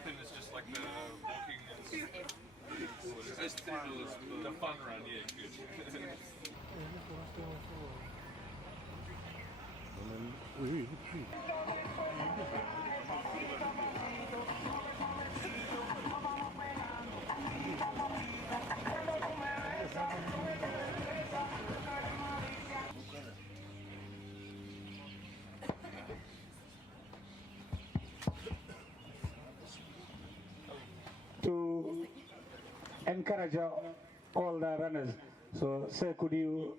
weapon is just like the walking and the fun run, yeah, good. To encourage all the runners. So, sir, could you...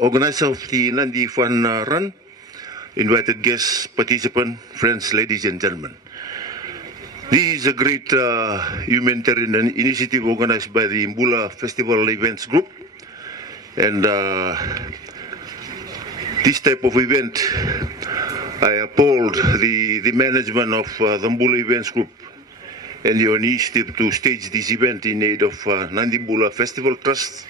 Organizer of the Nandi Fun Run, invited guests, participants, friends, ladies and gentlemen. This is a great humanitarian initiative organized by the Mbula Festival Events Group. And this type of event, I applaud the management of the Mbula Events Group and your initiative to stage this event in aid of Nandi Mbula Festival Trust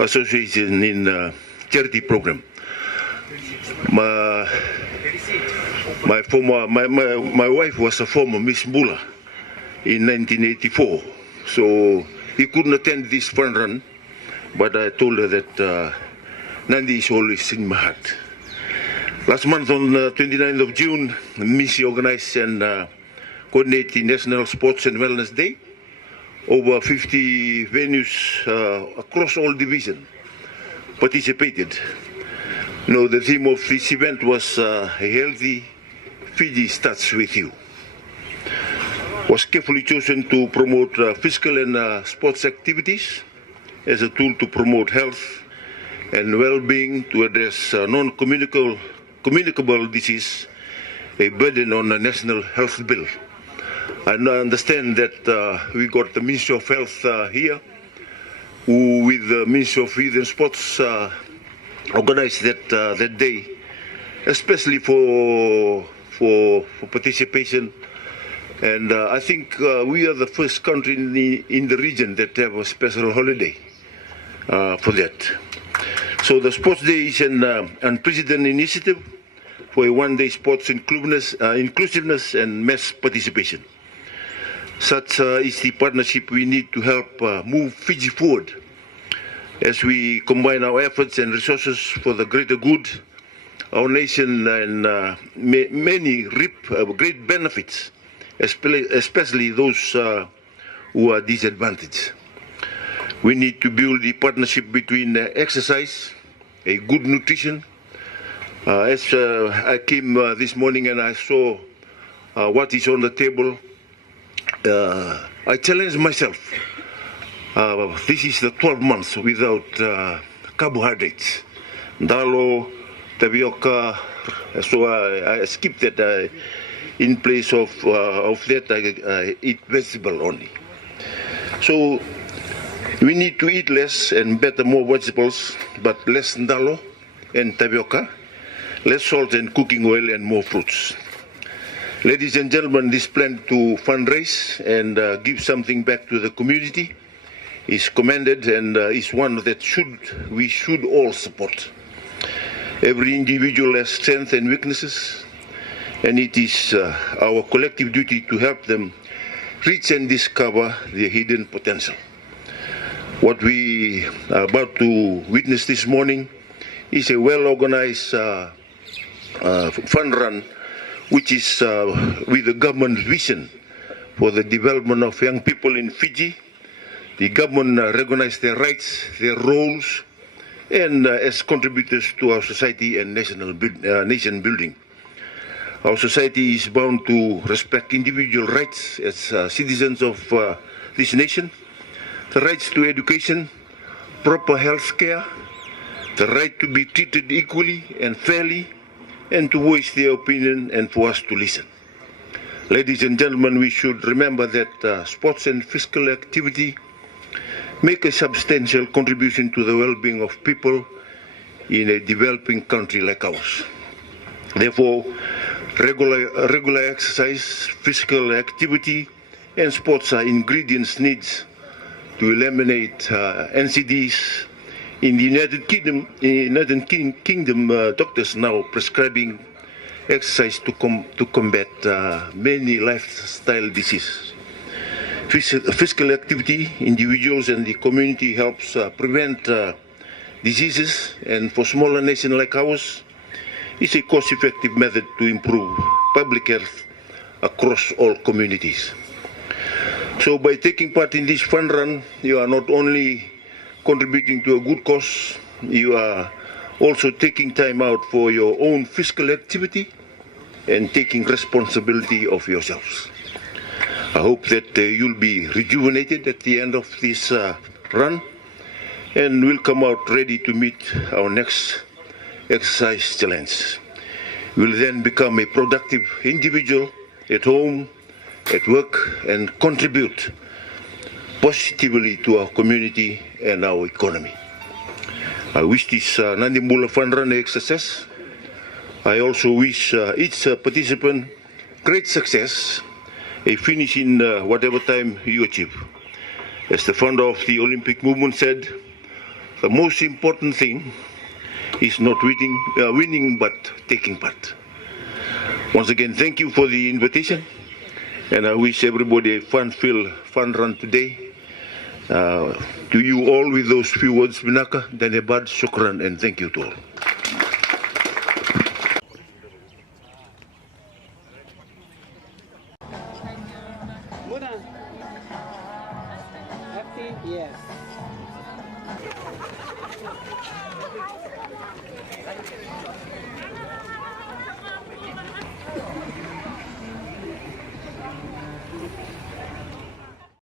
Association in charity program. My wife was a former Miss Mbula in 1984, so he couldn't attend this fun run, but I told her that Nandi is always in my heart. Last month on 29th of June, Missy organized and coordinated the National Sports and Wellness Day. Over 50 venues across all divisions participated. You know, the theme of this event was a healthy Fiji starts with you. Was carefully chosen to promote physical and sports activities as a tool to promote health and well-being, to address non-communicable disease, a burden on the National Health Bill. I understand that we got the Ministry of Health here, who with the Ministry of Youth and Sports organized that day, especially for participation. And I think we are the first country in the region that have a special holiday for that. So the Sports Day is an unprecedented initiative for a one-day sports inclusiveness and mass participation. Such is the partnership we need to help move Fiji forward as we combine our efforts and resources for the greater good. Our nation and many reap great benefits, especially those who are disadvantaged. We need to build the partnership between exercise, a good nutrition. As I came this morning and I saw what is on the table, I challenged myself. This is the 12 months without carbohydrates. Dalo, tapioca, so I skipped that. In place of that, I eat vegetable only. So we need to eat less and better, more vegetables, but less dalo and tapioca, less salt and cooking oil, and more fruits. Ladies and gentlemen, this plan to fundraise and give something back to the community is commended and is one that we should all support. Every individual has strengths and weaknesses, and it is our collective duty to help them reach and discover their hidden potential. What we are about to witness this morning is a well-organized fun run, which is with the government's vision for the development of young people in Fiji. The government recognizes their rights, their roles, and as contributors to our society and nation building. Our society is bound to respect individual rights as citizens of this nation, the rights to education, proper health care, the right to be treated equally and fairly, and to voice their opinion and for us to listen. Ladies and gentlemen, we should remember that sports and physical activity make a substantial contribution to the well-being of people in a developing country like ours. Therefore, regular exercise, physical activity, and sports are ingredients needs to eliminate NCDs. In the United Kingdom, doctors now prescribing exercise to combat many lifestyle diseases. Physical activity, individuals and the community helps prevent diseases, and for smaller nation like ours, is a cost-effective method to improve public health across all communities. So by taking part in this fun run, you are not only contributing to a good cause, you are also taking time out for your own physical activity and taking responsibility of yourselves. I hope that you'll be rejuvenated at the end of this run and will come out ready to meet our next exercise challenge. We'll then become a productive individual at home, at work, and contribute positively to our community and our economy. I wish this Nandimula Fun Run a success. I also wish each participant great success, a finish in whatever time you achieve. As the founder of the Olympic movement said, the most important thing is not winning but taking part. Once again, thank you for the invitation, and I wish everybody a fun-filled fun run today. To you all with those few words, Binaka, Danebad, Shukran, and thank you to all. Muna. Happy? Yes.